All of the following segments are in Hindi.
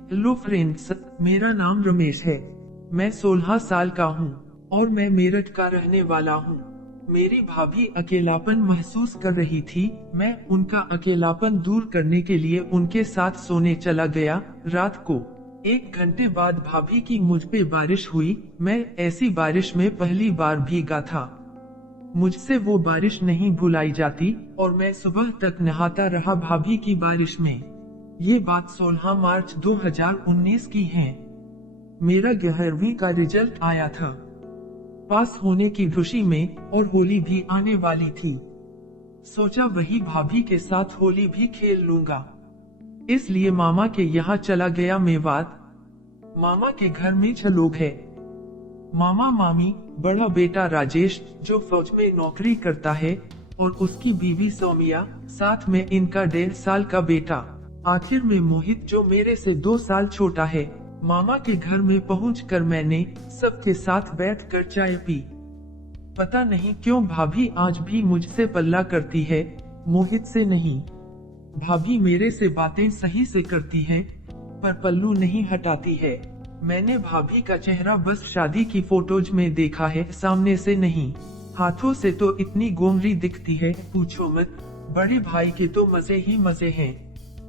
हेलो फ्रेंड्स, मेरा नाम रमेश है। मैं 16 साल का हूँ और मैं मेरठ का रहने वाला हूँ। मेरी भाभी अकेलापन महसूस कर रही थी। मैं उनका अकेलापन दूर करने के लिए उनके साथ सोने चला गया। रात को 1 घंटे बाद भाभी की मुझ पे बारिश हुई। मैं ऐसी बारिश में पहली बार भीगा था। मुझसे वो बारिश नहीं भुलाई जाती और मैं सुबह तक नहाता रहा भाभी की बारिश में। ये बात 16 मार्च 2019 की है। मेरा 11वीं का रिजल्ट आया था। पास होने की खुशी में और होली भी आने वाली थी। सोचा वही भाभी के साथ होली भी खेल लूंगा, इसलिए मामा के यहाँ चला गया मेवात। मामा के घर में 6 लोग हैं। मामा, मामी, बड़ा बेटा राजेश जो फौज में नौकरी करता है और उसकी बीवी सौमिया, साथ में इनका 1.5 साल का बेटा, आखिर में मोहित जो मेरे से 2 साल छोटा है। मामा के घर में पहुंचकर मैंने सबके साथ बैठकर चाय पी। पता नहीं क्यों भाभी आज भी मुझसे पल्ला करती है, मोहित से नहीं। भाभी मेरे से बातें सही से करती है पर पल्लू नहीं हटाती है। मैंने भाभी का चेहरा बस शादी की फोटोज में देखा है, सामने से नहीं। हाथों से तो इतनी गोमरी दिखती है, पूछो मत। बड़े भाई के तो मजे ही मजे हैं।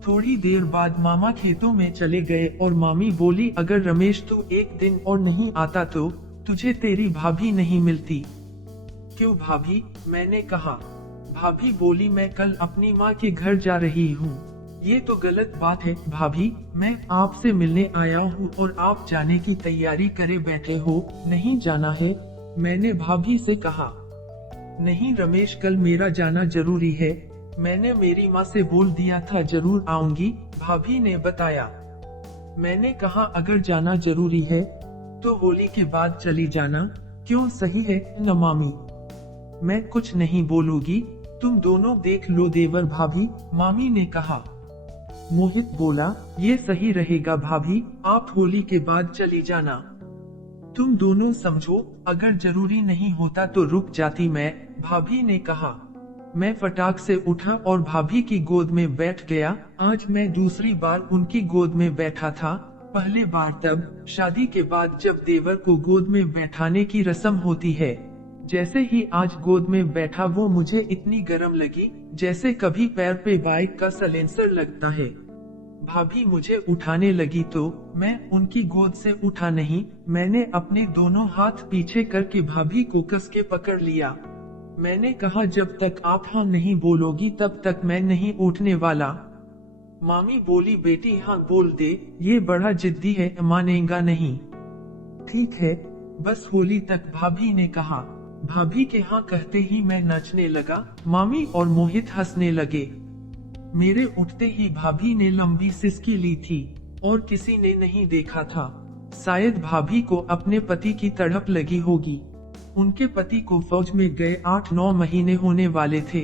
थोड़ी देर बाद मामा खेतों में चले गए और मामी बोली, अगर रमेश तू 1 दिन और नहीं आता तो तुझे तेरी भाभी नहीं मिलती। क्यों भाभी? मैंने कहा। भाभी बोली, मैं कल अपनी माँ के घर जा रही हूँ। ये तो गलत बात है भाभी, मैं आपसे मिलने आया हूँ और आप जाने की तैयारी करे बैठे हो। नहीं जाना है, मैंने भाभी से कहा। नहीं रमेश, कल मेरा जाना जरूरी है। मैंने मेरी माँ से बोल दिया था जरूर आऊंगी, भाभी ने बताया। मैंने कहा अगर जाना जरूरी है तो होली के बाद चली जाना। क्यों, सही है न मामी? मैं कुछ नहीं बोलूंगी, तुम दोनों देख लो देवर भाभी, मामी ने कहा। मोहित बोला, ये सही रहेगा भाभी, आप होली के बाद चली जाना। तुम दोनों समझो, अगर जरूरी नहीं होता तो रुक जाती मैं, भाभी ने कहा। मैं फटाक से उठा और भाभी की गोद में बैठ गया। आज मैं दूसरी बार उनकी गोद में बैठा था। पहले बार तब शादी के बाद जब देवर को गोद में बैठाने की रस्म होती है। जैसे ही आज गोद में बैठा वो मुझे इतनी गर्म लगी जैसे कभी पैर पे बाइक का सलेंसर लगता है। भाभी मुझे उठाने लगी तो मैं उनकी गोद से उठा नहीं, मैंने अपने दोनों हाथ पीछे करके भाभी को कस के पकड़ लिया। मैंने कहा जब तक आप हाँ नहीं बोलोगी तब तक मैं नहीं उठने वाला। मामी बोली, बेटी हाँ बोल दे, ये बड़ा जिद्दी है, मानेगा नहीं। ठीक है, बस होली तक, भाभी ने कहा। भाभी के हाँ कहते ही मैं नाचने लगा। मामी और मोहित हंसने लगे। मेरे उठते ही भाभी ने लंबी सिसकी ली थी और किसी ने नहीं देखा था। शायद भाभी को अपने पति की तड़प लगी होगी। उनके पति को फौज में गए 8-9 महीने होने वाले थे।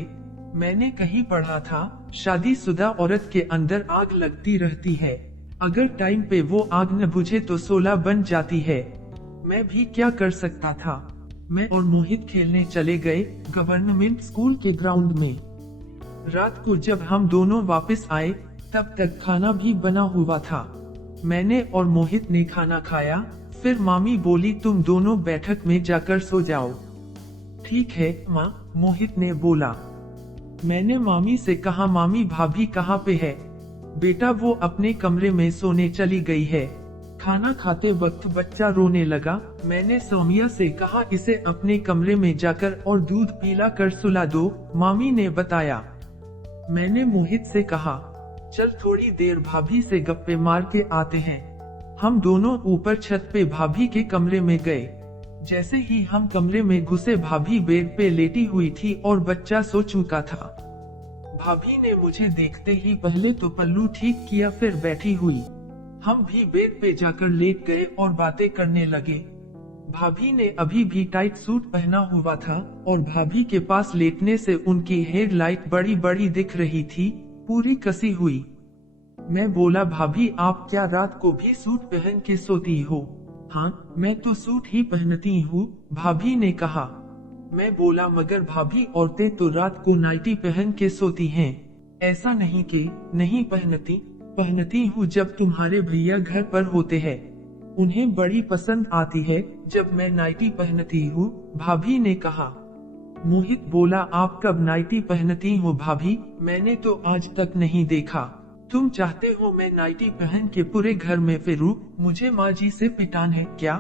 मैंने कहीं पढ़ा था, शादीशुदा औरत के अंदर आग लगती रहती है, अगर टाइम पे वो आग न बुझे तो 16 बन जाती है। मैं भी क्या कर सकता था। मैं और मोहित खेलने चले गए गवर्नमेंट स्कूल के ग्राउंड में। रात को जब हम दोनों वापस आए तब तक खाना भी बना हुआ था। मैंने और मोहित ने खाना खाया। फिर मामी बोली, तुम दोनों बैठक में जाकर सो जाओ। ठीक है माँ, मोहित ने बोला। मैंने मामी से कहा, मामी भाभी कहाँ पे है? बेटा वो अपने कमरे में सोने चली गई है। खाना खाते वक्त बच्चा रोने लगा। मैंने सौमिया से कहा इसे अपने कमरे में जाकर और दूध पिला कर सुला दो, मामी ने बताया। मैंने मोहित से कहा, चल थोड़ी देर भाभी से गप्पे मार के आते हैं। हम दोनों ऊपर छत पे भाभी के कमरे में गए। जैसे ही हम कमरे में घुसे भाभी बेड पे लेटी हुई थी और बच्चा सो चुका था। भाभी ने मुझे देखते ही पहले तो पल्लू ठीक किया, फिर बैठी हुई। हम भी बेड पे जाकर लेट गए और बातें करने लगे। भाभी ने अभी भी टाइट सूट पहना हुआ था और भाभी के पास लेटने से उनकी हेडलाइट बड़ी बड़ी दिख रही थी, पूरी कसी हुई। मैं बोला, भाभी आप क्या रात को भी सूट पहन के सोती हो? हाँ, मैं तो सूट ही पहनती हूँ, भाभी ने कहा। मैं बोला, मगर भाभी औरतें तो रात को नाइटी पहन के सोती हैं, ऐसा नहीं कि नहीं पहनती। पहनती हूँ जब तुम्हारे भैया घर पर होते हैं। उन्हें बड़ी पसंद आती है जब मैं नाइटी पहनती हूँ, भाभी ने कहा। मोहित बोला, आप कब नाइटी पहनती हो भाभी? मैंने तो आज तक नहीं देखा। तुम चाहते हो मैं नाइटी पहन के पूरे घर में फिरूं? मुझे माँ जी से पिटान है क्या?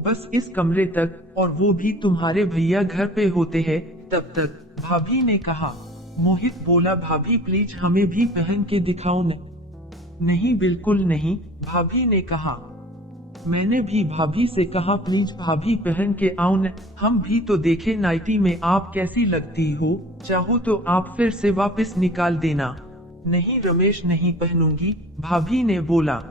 बस इस कमरे तक, और वो भी तुम्हारे भैया घर पे होते हैं तब तक, भाभी ने कहा। मोहित बोला, भाभी प्लीज हमें भी पहन के दिखाओ न। नहीं बिल्कुल नहीं, भाभी ने कहा। मैंने भी भाभी से कहा प्लीज भाभी पहन के आओ न, हम भी तो देखे नाइटी में आप कैसी लगती हो, चाहो तो आप फिर से वापस निकाल देना। नहीं रमेश नहीं पहनूंगी, भाभी ने बोला।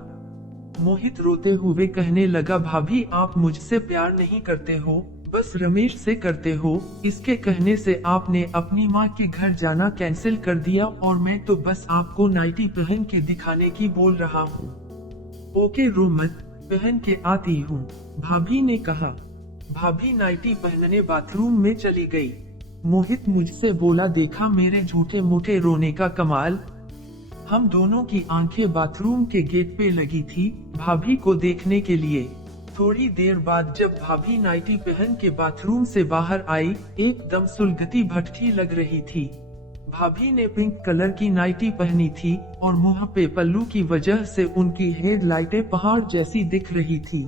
मोहित रोते हुए कहने लगा, भाभी आप मुझसे प्यार नहीं करते हो, बस रमेश से करते हो। इसके कहने से आपने अपनी माँ के घर जाना कैंसिल कर दिया और मैं तो बस आपको नाइटी पहन के दिखाने की बोल रहा हूँ। ओके रो मत, पहन के आती हूँ, भाभी ने कहा। भाभी नाइटी पहनने बाथरूम में चली गई। मोहित मुझसे बोला, देखा मेरे झूठे मूठे रोने का कमाल। हम दोनों की आंखें बाथरूम के गेट पे लगी थी, भाभी को देखने के लिए। थोड़ी देर बाद जब भाभी नाइटी पहन के बाथरूम से बाहर आई, एकदम सुलगती भट्टी लग रही थी। भाभी ने पिंक कलर की नाइटी पहनी थी और मुंह पे पल्लू की वजह से उनकी हेडलाइटें पहाड़ जैसी दिख रही थी।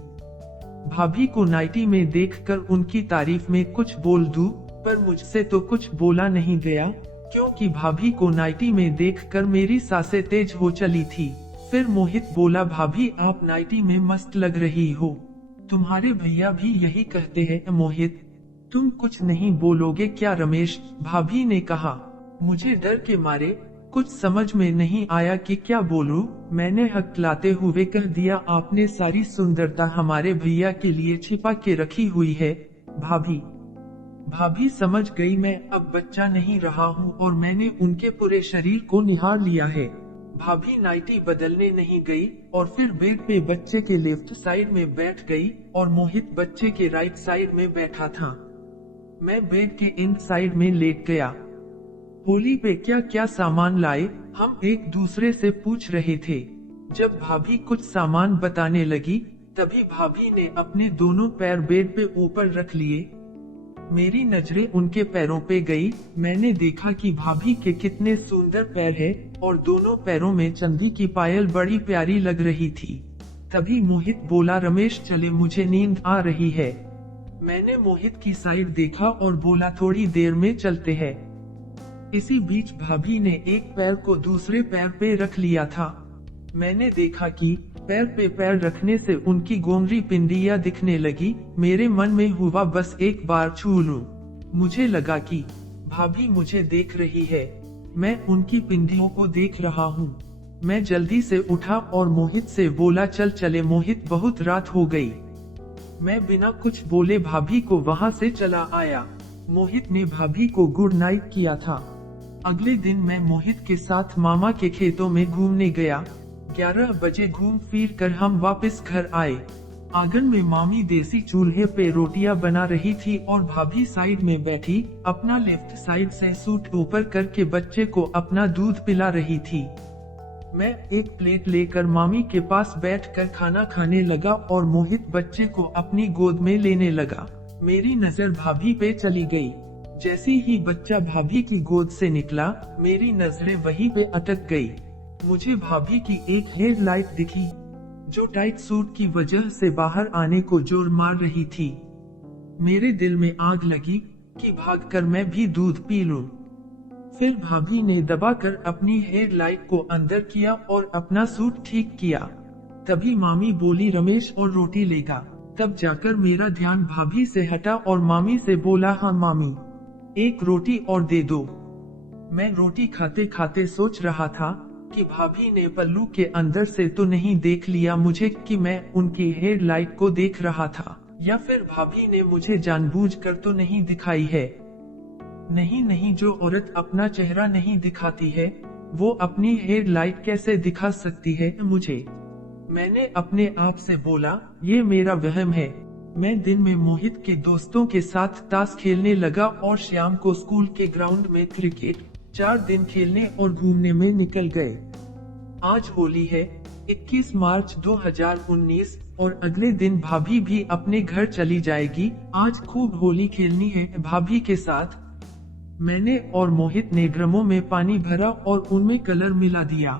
भाभी को नाइटी में देखकर उनकी तारीफ में कुछ बोल दूं, पर मुझसे तो कुछ बोला नहीं गया, क्योंकि भाभी को नाइटी में देखकर मेरी सांसें तेज हो चली थी। फिर मोहित बोला, भाभी आप नाइटी में मस्त लग रही हो। तुम्हारे भैया भी यही कहते हैं। मोहित, तुम कुछ नहीं बोलोगे क्या रमेश? भाभी ने कहा। मुझे डर के मारे कुछ समझ में नहीं आया कि क्या बोलूं। मैंने हकलाते हुए कह दिया, आपने सारी सुंदरता हमारे भैया के लिए छिपा के रखी हुई है भाभी। भाभी समझ गई मैं अब बच्चा नहीं रहा हूँ और मैंने उनके पूरे शरीर को निहार लिया है। भाभी नाइटी बदलने नहीं गई और फिर बेड पे बच्चे के लेफ्ट साइड में बैठ गई और मोहित बच्चे के राइट साइड में बैठा था। मैं बेड के इन साइड में लेट गया। होली पे क्या क्या सामान लाए, हम एक दूसरे से पूछ रहे थे। जब भाभी कुछ सामान बताने लगी, तभी भाभी ने अपने दोनों पैर बेड पे ऊपर रख लिए। मेरी नजरें उनके पैरों पे गई। मैंने देखा कि भाभी के कितने सुंदर पैर हैं और दोनों पैरों में चांदी की पायल बड़ी प्यारी लग रही थी। तभी मोहित बोला, रमेश चले, मुझे नींद आ रही है। मैंने मोहित की साइड देखा और बोला, थोड़ी देर में चलते हैं। इसी बीच भाभी ने एक पैर को दूसरे पैर पे रख लिया था। मैंने देखा कि पैर पे पैर रखने से उनकी गोमरी पिंडियां दिखने लगी। मेरे मन में हुआ बस एक बार छू लूं। मुझे लगा कि भाभी मुझे देख रही है, मैं उनकी पिंडियों को देख रहा हूँ। मैं जल्दी से उठा और मोहित से बोला, चल चले। मोहित, बहुत रात हो गई। मैं बिना कुछ बोले भाभी को वहाँ से चला आया। मोहित ने भाभी को गुड नाइट किया था। अगले दिन मैं मोहित के साथ मामा के खेतों में घूमने गया। 11 बजे घूम फिर कर हम वापस घर आए। आंगन में मामी देसी चूल्हे पे रोटियां बना रही थी और भाभी साइड में बैठी अपना लेफ्ट साइड से सूट ऊपर करके बच्चे को अपना दूध पिला रही थी। मैं एक प्लेट लेकर मामी के पास बैठकर खाना खाने लगा और मोहित बच्चे को अपनी गोद में लेने लगा। मेरी नजर भाभी पे चली गई। जैसे ही बच्चा भाभी की गोद से निकला, मेरी नजरें वहीं पे अटक गई। मुझे भाभी की एक हेडलाइट दिखी, जो टाइट सूट की वजह से बाहर आने को जोर मार रही थी। मेरे दिल में आग लगी कि भागकर मैं भी दूध पी लूं। फिर भाभी ने दबाकर अपनी हेडलाइट को अंदर किया और अपना सूट ठीक किया। तभी मामी बोली, रमेश और रोटी लेगा। तब जाकर मेरा ध्यान भाभी से हटा और मामी से बोला, हाँ मामी, एक रोटी और दे दो। मैं रोटी खाते खाते सोच रहा था कि भाभी ने पल्लू के अंदर से तो नहीं देख लिया मुझे कि मैं उनकी हेडलाइट को देख रहा था, या फिर भाभी ने मुझे जानबूझकर तो नहीं दिखाई है। नहीं नहीं, जो औरत अपना चेहरा नहीं दिखाती है, वो अपनी हेडलाइट कैसे दिखा सकती है मुझे? मैंने अपने आप से बोला, ये मेरा वहम है। मैं दिन में मोहित के दोस्तों के साथ ताश खेलने लगा और शाम को स्कूल के ग्राउंड में क्रिकेट। 4 दिन खेलने और घूमने में निकल गए। आज होली है 21 मार्च 2019 और अगले दिन भाभी भी अपने घर चली जाएगी। आज खूब होली खेलनी है भाभी के साथ। मैंने और मोहित ने ड्रमों में पानी भरा और उनमें कलर मिला दिया।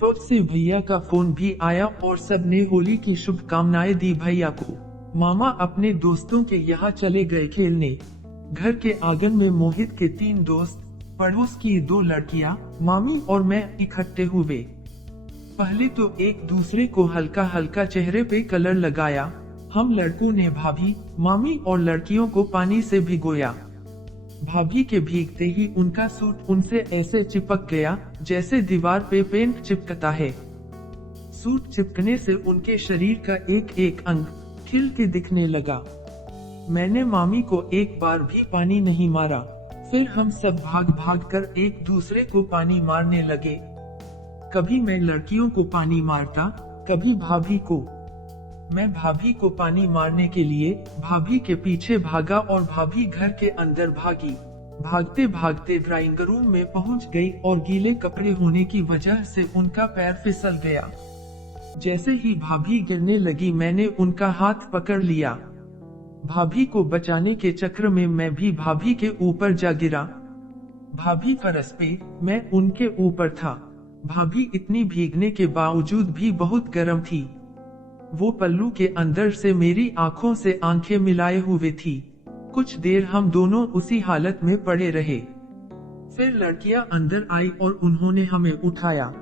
फौज से भैया का फोन भी आया और सबने होली की शुभकामनाएं दी भैया को। मामा अपने दोस्तों के यहाँ चले गए खेलने। घर के आंगन में मोहित के 3 दोस्त, पड़ोस की 2 लड़कियां, मामी और मैं इकट्ठे हुए। पहले तो एक दूसरे को हल्का हल्का चेहरे पे कलर लगाया। हम लड़कों ने भाभी, मामी और लड़कियों को पानी से भिगोया। भाभी के भीगते ही उनका सूट उनसे ऐसे चिपक गया जैसे दीवार पे पेंट चिपकता है। सूट चिपकने से उनके शरीर का एक एक अंग खिल के दिखने लगा। मैंने मामी को एक बार भी पानी नहीं मारा। फिर हम सब भाग भाग कर एक दूसरे को पानी मारने लगे। कभी मैं लड़कियों को पानी मारता, कभी भाभी को। मैं भाभी को पानी मारने के लिए भाभी के पीछे भागा और भाभी घर के अंदर भागी। भागते भागते ड्राइंग रूम में पहुंच गई और गीले कपड़े होने की वजह से उनका पैर फिसल गया। जैसे ही भाभी गिरने लगी मैंने उनका हाथ पकड़ लिया। भाभी को बचाने के चक्कर में मैं भी भाभी के ऊपर जा गिरा। भाभी फर्श पे, मैं उनके ऊपर था। भाभी इतनी भीगने के बावजूद भी बहुत गर्म थी। वो पल्लू के अंदर से मेरी आंखों से आंखें मिलाए हुए थी। कुछ देर हम दोनों उसी हालत में पड़े रहे। फिर लड़कियां अंदर आई और उन्होंने हमें उठाया।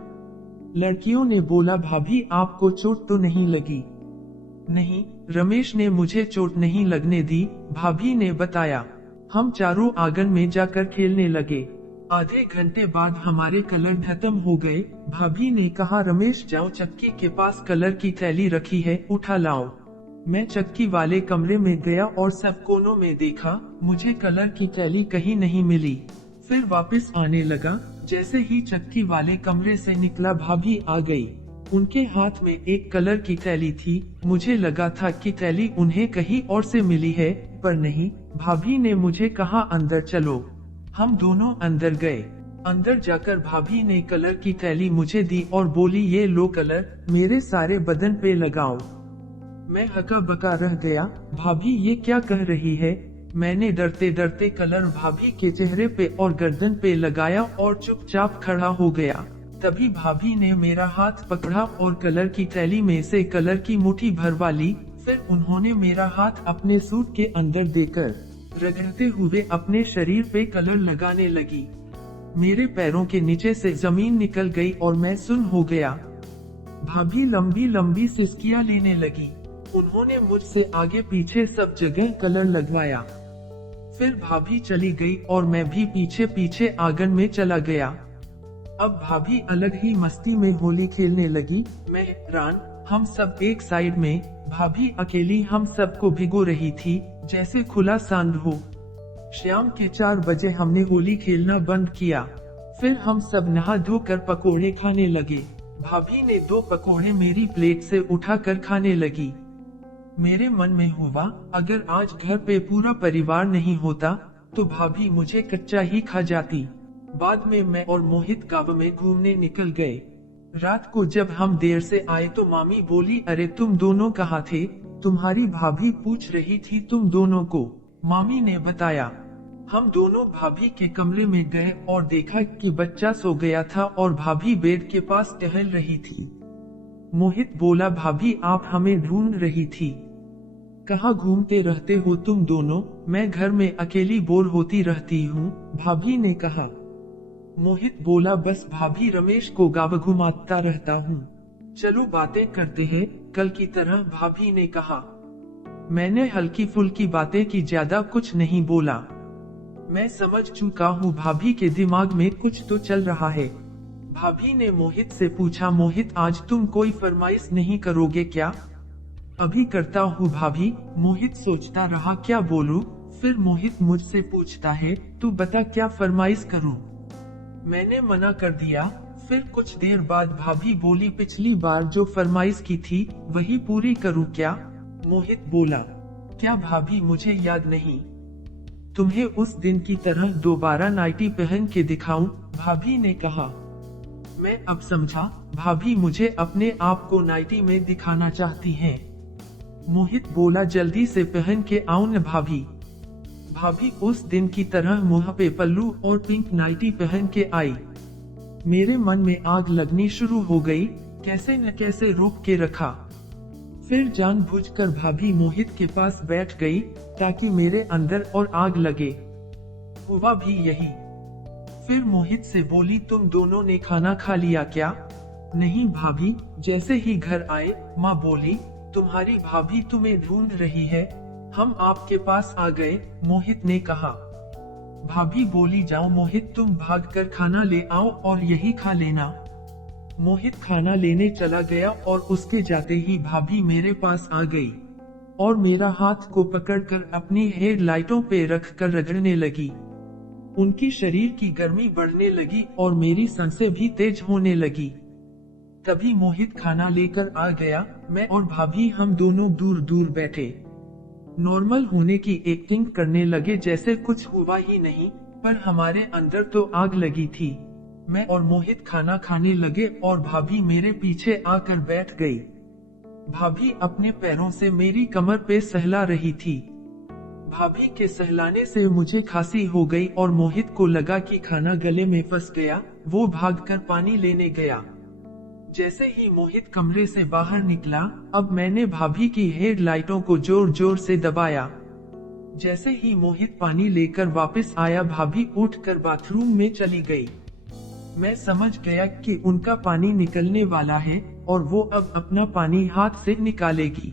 लड़कियों ने बोला, भाभी आपको चोट तो नहीं लगी? नहीं, रमेश ने मुझे चोट नहीं लगने दी, भाभी ने बताया। हम चारों आंगन में जाकर खेलने लगे। आधे घंटे बाद हमारे कलर खत्म हो गए। भाभी ने कहा, रमेश जाओ, चक्की के पास कलर की थैली रखी है, उठा लाओ। मैं चक्की वाले कमरे में गया और सब कोनों में देखा, मुझे कलर की थैली कहीं नहीं मिली। फिर वापस आने लगा। जैसे ही चक्की वाले कमरे से निकला भाभी आ गई। उनके हाथ में एक कलर की थैली थी। मुझे लगा था कि थैली उन्हें कहीं और से मिली है, पर नहीं। भाभी ने मुझे कहा, अंदर चलो। हम दोनों अंदर गए। अंदर जाकर भाभी ने कलर की थैली मुझे दी और बोली, ये लो कलर, मेरे सारे बदन पे लगाओ। मैं हका बका रह गया। भाभी ये क्या कह रही है? मैंने डरते डरते कलर भाभी के चेहरे पे और गर्दन पे लगाया और चुपचाप खड़ा हो गया। तभी भाभी ने मेरा हाथ पकड़ा और कलर की थैली में से कलर की मुट्ठी भरवा ली। फिर उन्होंने मेरा हाथ अपने सूट के अंदर देकर रगड़ते हुए अपने शरीर पे कलर लगाने लगी। मेरे पैरों के नीचे से जमीन निकल गई और मैं सुन्न हो गया। भाभी लंबी लंबी सिसकियां लेने लगी। उन्होंने मुझसे आगे पीछे सब जगह कलर लगवाया। फिर भाभी चली गई और मैं भी पीछे पीछे आंगन में चला गया। अब भाभी अलग ही मस्ती में होली खेलने लगी। मैं हैरान, हम सब एक साइड में, भाभी अकेली हम सबको भिगो रही थी जैसे खुला सांड हो। शाम के 4 बजे हमने होली खेलना बंद किया। फिर हम सब नहा धोकर पकोड़े खाने लगे। भाभी ने 2 पकोड़े मेरी प्लेट से उठाकर खाने लगी। मेरे मन में हुआ, अगर आज घर पे पूरा परिवार नहीं होता तो भाभी मुझे कच्चा ही खा जाती। बाद में मैं और मोहित गांव में घूमने निकल गए। रात को जब हम देर से आए तो मामी बोली, अरे तुम दोनों कहाँ थे? तुम्हारी भाभी पूछ रही थी तुम दोनों को। मामी ने बताया। हम दोनों भाभी के कमरे में गए और देखा कि बच्चा सो गया था और भाभी बेड के पास टहल रही थी। मोहित बोला, भाभी आप हमें ढूंढ रही थी, कहाँ घूमते रहते हो तुम दोनों? मैं घर में अकेली बोर होती रहती हूँ, भाभी ने कहा। मोहित बोला, बस भाभी रमेश को गाँव घुमाता रहता हूँ, चलो बातें करते हैं कल की तरह, भाभी ने कहा। मैंने हल्की फुल्की बातें की, ज्यादा कुछ नहीं बोला। मैं समझ चुका हूँ भाभी के दिमाग में कुछ तो चल रहा है। भाभी ने मोहित से पूछा, मोहित आज तुम कोई फरमाइश नहीं करोगे क्या? अभी करता हूँ भाभी। मोहित सोचता रहा क्या बोलूं। फिर मोहित मुझसे पूछता है, तू बता क्या फरमाइश करूं? मैंने मना कर दिया। फिर कुछ देर बाद भाभी बोली, पिछली बार जो फरमाइश की थी वही पूरी करूं क्या? मोहित बोला, क्या भाभी मुझे याद नहीं? तुम्हें उस दिन की तरह दोबारा नाइटी पहन के दिखाऊं? भाभी ने कहा। मैं अब समझा, भाभी मुझे अपने आप को नाइटी में दिखाना चाहती हैं। मोहित बोला, जल्दी से पहन के आओ न भाभी। भाभी उस दिन की तरह मुंह पे पल्लू और पिंक नाइटी पहन के आई। मेरे मन में आग लगनी शुरू हो गई, कैसे न कैसे रोक के रखा। फिर जानबूझकर भाभी मोहित के पास बैठ गई ताकि मेरे अंदर और आग लगे। हुआ भी यही। फिर मोहित से बोली, तुम दोनों ने खाना खा लिया क्या? नहीं भाभी। जैसे ही घर आए माँ बोली, तुम्हारी भाभी तुम्हें ढूंढ रही है, हम आपके पास आ गए। मोहित ने कहा। भाभी बोली, जाओ मोहित, तुम भागकर खाना ले आओ और यही खा लेना। मोहित खाना लेने चला गया और उसके जाते ही भाभी मेरे पास आ गई और मेरा हाथ को पकड़कर अपनी हेडलाइटों पे रखकर रगड़ने लगी। उनकी शरीर की गर्मी बढ़ने लगी और मेरी सांसें भी तेज होने लगी। तभी मोहित खाना लेकर आ गया। मैं और भाभी हम दोनों दूर दूर बैठे नॉर्मल होने की एक्टिंग करने लगे जैसे कुछ हुआ ही नहीं, पर हमारे अंदर तो आग लगी थी। मैं और मोहित खाना खाने लगे और भाभी मेरे पीछे आकर बैठ गई। भाभी अपने पैरों से मेरी कमर पे सहला रही थी। भाभी के सहलाने से मुझे खांसी हो गई और मोहित को लगा कि खाना गले में फंस गया। वो भागकर पानी लेने गया। जैसे ही मोहित कमरे से बाहर निकला, अब मैंने भाभी की हेडलाइटों को जोर जोर से दबाया। जैसे ही मोहित पानी लेकर वापस आया, भाभी उठकर बाथरूम में चली गई। मैं समझ गया कि उनका पानी निकलने वाला है और वो अब अपना पानी हाथ से निकालेगी।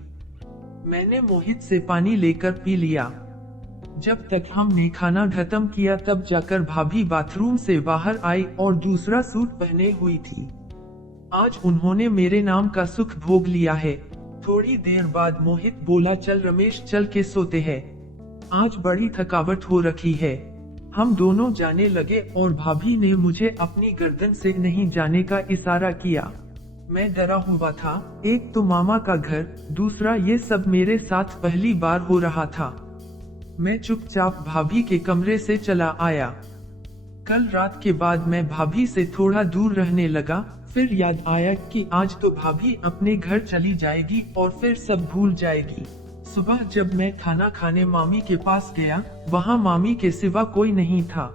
मैंने मोहित से पानी लेकर पी लिया। जब तक हमने खाना खत्म किया तब जाकर भाभी बाथरूम से बाहर आई और दूसरा सूट पहने हुई थी। आज उन्होंने मेरे नाम का सुख भोग लिया है। थोड़ी देर बाद मोहित बोला, चल रमेश, चल के सोते हैं, आज बड़ी थकावट हो रखी है। हम दोनों जाने लगे और भाभी ने मुझे अपनी गर्दन से नहीं जाने का इशारा किया। मैं डरा हुआ था, एक तो मामा का घर, दूसरा ये सब मेरे साथ पहली बार हो रहा था। मैं चुपचाप भाभी के कमरे से चला आया। कल रात के बाद मैं भाभी से थोड़ा दूर रहने लगा। फिर याद आया कि आज तो भाभी अपने घर चली जाएगी और फिर सब भूल जाएगी। सुबह जब मैं खाना खाने मामी के पास गया, वहाँ मामी के सिवा कोई नहीं था।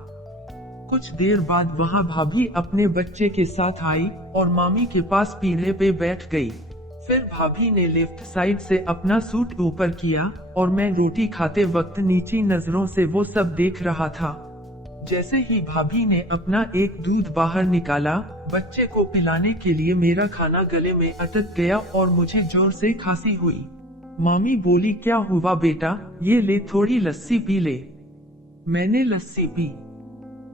कुछ देर बाद वहाँ भाभी अपने बच्चे के साथ आई और मामी के पास पीढ़े पे बैठ गई। फिर भाभी ने लेफ्ट साइड से अपना सूट ऊपर किया और मैं रोटी खाते वक्त नीची नजरों से वो सब देख रहा था। जैसे ही भाभी ने अपना एक दूध बाहर निकाला, बच्चे को पिलाने के लिए मेरा खाना गले में अटक गया और मुझे जोर से खांसी हुई। मामी बोली, क्या हुआ बेटा, ये ले थोड़ी लस्सी पी ले। मैंने लस्सी पी।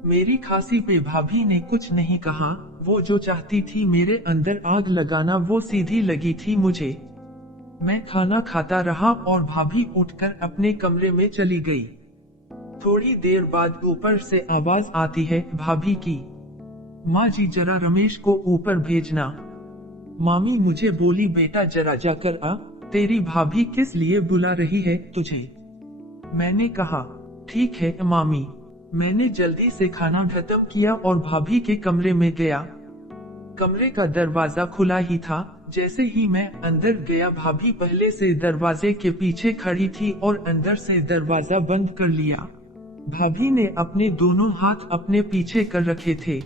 मेरी खांसी पे भाभी ने कुछ नहीं कहा। वो जो चाहती थी मेरे अंदर आग लगाना, वो सीधी लगी थी मुझे। मैं खाना खाता रहा और भाभी उठकर अपने कमरे में चली गई। थोड़ी देर बाद ऊपर से आवाज आती है भाभी की, माँ जी जरा रमेश को ऊपर भेजना। मामी मुझे बोली, बेटा जरा जाकर आ, तेरी भाभी किस लिए बुला रही है तुझे। मैंने कहा, ठीक है मामी। मैंने जल्दी से खाना खत्म किया और भाभी के कमरे में गया। कमरे का दरवाजा खुला ही था। जैसे ही मैं अंदर गया, भाभी पहले से दरवाजे के पीछे खड़ी थी और अंदर से दरवाजा बंद कर लिया। भाभी ने अपने दोनों हाथ अपने पीछे कर रखे थे।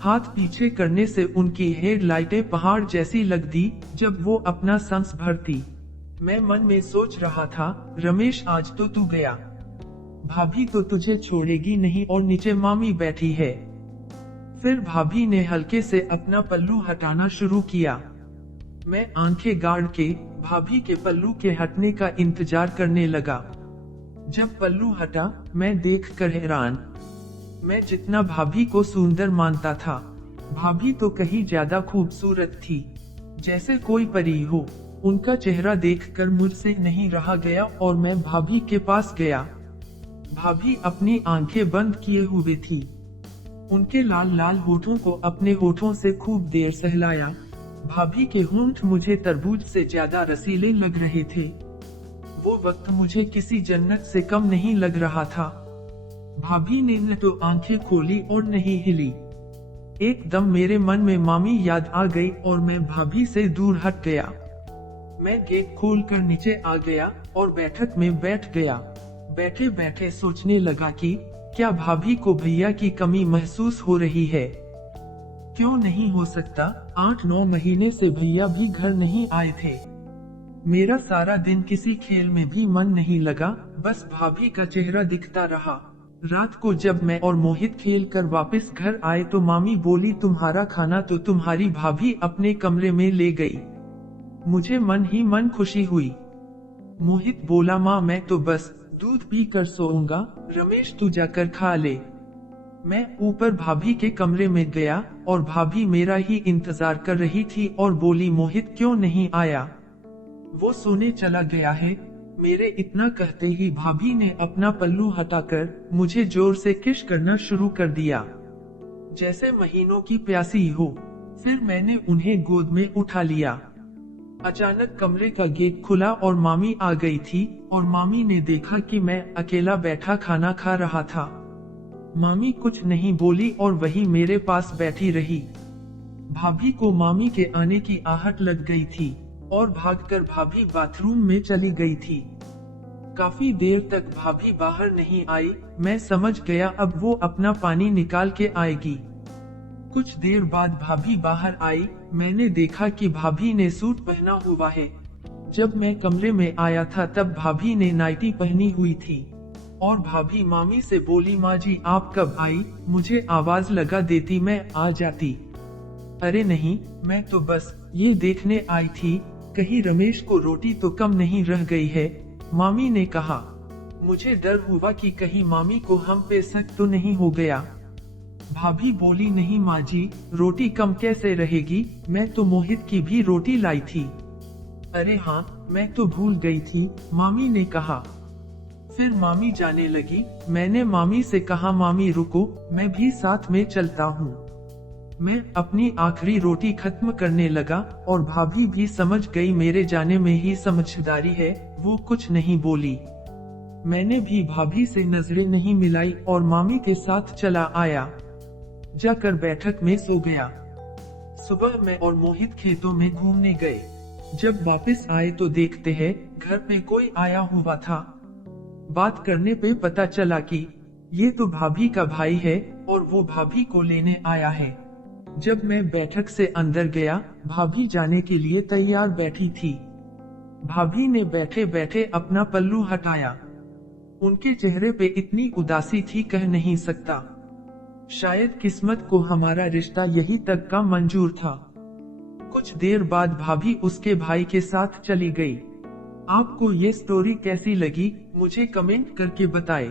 हाथ पीछे करने से उनकी हेडलाइटें पहाड़ जैसी लगती जब वो अपना सांस भरती। मैं मन में सोच रहा था, रमेश आज तो तू गया, भाभी तो तुझे छोड़ेगी नहीं और नीचे मामी बैठी है। फिर भाभी ने हल्के से अपना पल्लू हटाना शुरू किया। मैं आंखें गाड़ के भाभी के पल्लू के हटने का इंतजार करने लगा। जब पल्लू हटा, मैं देखकर हैरान। मैं जितना भाभी को सुंदर मानता था, भाभी तो कहीं ज्यादा खूबसूरत थी, जैसे कोई परी हो। उनका चेहरा देखकर मुझसे नहीं रहा गया और मैं भाभी के पास गया। भाभी अपनी आंखें बंद किए हुए थी। उनके लाल लाल होठों को अपने होठों से खूब देर सहलाया। भाभी के होंठ मुझे तरबूज से ज्यादा रसीले लग रहे थे। वो वक्त मुझे किसी जन्नत से कम नहीं लग रहा था। भाभी ने न तो आंखें खोली और नहीं हिली। एकदम मेरे मन में मामी याद आ गई और मैं भाभी से दूर हट गया। मैं गेट खोलकर नीचे आ गया और बैठक में बैठ गया। बैठे बैठे सोचने लगा कि क्या भाभी को भैया की कमी महसूस हो रही है? क्यों नहीं हो सकता, 8-9 महीने से भैया भी घर नहीं आए थे। मेरा सारा दिन किसी खेल में भी मन नहीं लगा, बस भाभी का चेहरा दिखता रहा। रात को जब मैं और मोहित खेल कर वापस घर आए तो मामी बोली, तुम्हारा खाना तो तुम्हारी भाभी अपने कमरे में ले गई। मुझे मन ही मन खुशी हुई। मोहित बोला, माँ मैं तो बस दूध पी कर सोऊंगा, रमेश तू जाकर खा ले। मैं ऊपर भाभी के कमरे में गया और भाभी मेरा ही इंतजार कर रही थी और बोली, मोहित क्यों नहीं आया? वो सोने चला गया है। मेरे इतना कहते ही भाभी ने अपना पल्लू हटाकर मुझे जोर से किस करना शुरू कर दिया, जैसे महीनों की प्यासी हो। फिर मैंने उन्हें गोद में उठा लिया। अचानक कमरे का गेट खुला और मामी आ गई थी और मामी ने देखा कि मैं अकेला बैठा खाना खा रहा था। मामी कुछ नहीं बोली और वही मेरे पास बैठी रही। भाभी को मामी के आने की आहट लग गई थी और भागकर भाभी बाथरूम में चली गई थी। काफी देर तक भाभी बाहर नहीं आई। मैं समझ गया अब वो अपना पानी निकाल के आएगी। कुछ देर बाद भाभी बाहर आई। मैंने देखा कि भाभी ने सूट पहना हुआ है। जब मैं कमरे में आया था तब भाभी ने नाइटी पहनी हुई थी और भाभी मामी से बोली, माँ जी आप कब आई? मुझे आवाज लगा देती, मैं आ जाती। अरे नहीं, मैं तो बस ये देखने आई थी कहीं रमेश को रोटी तो कम नहीं रह गई है, मामी ने कहा। मुझे डर हुआ कि कहीं मामी को हम पे शक तो नहीं हो गया। भाभी बोली, नहीं माँ जी, रोटी कम कैसे रहेगी, मैं तो मोहित की भी रोटी लाई थी। अरे हाँ, मैं तो भूल गई थी, मामी ने कहा। फिर मामी जाने लगी। मैंने मामी से कहा, मामी रुको, मैं भी साथ में चलता हूँ। मैं अपनी आखिरी रोटी खत्म करने लगा और भाभी भी समझ गई मेरे जाने में ही समझदारी है। वो कुछ नहीं बोली। मैंने भी भाभी से नजरें नहीं मिलाई और मामी के साथ चला आया। जाकर बैठक में सो गया। सुबह मैं और मोहित खेतों में घूमने गए। जब वापस आए तो देखते हैं घर पे कोई आया हुआ था। बात करने पे पता चला कि ये तो भाभी का भाई है और वो भाभी को लेने आया है। जब मैं बैठक से अंदर गया, भाभी जाने के लिए तैयार बैठी थी। भाभी ने बैठे बैठे अपना पल्लू हटाया। उनके चेहरे पे इतनी उदासी थी कह नहीं सकता। शायद किस्मत को हमारा रिश्ता यही तक का मंजूर था। कुछ देर बाद भाभी उसके भाई के साथ चली गई। आपको ये स्टोरी कैसी लगी मुझे कमेंट करके बताएं।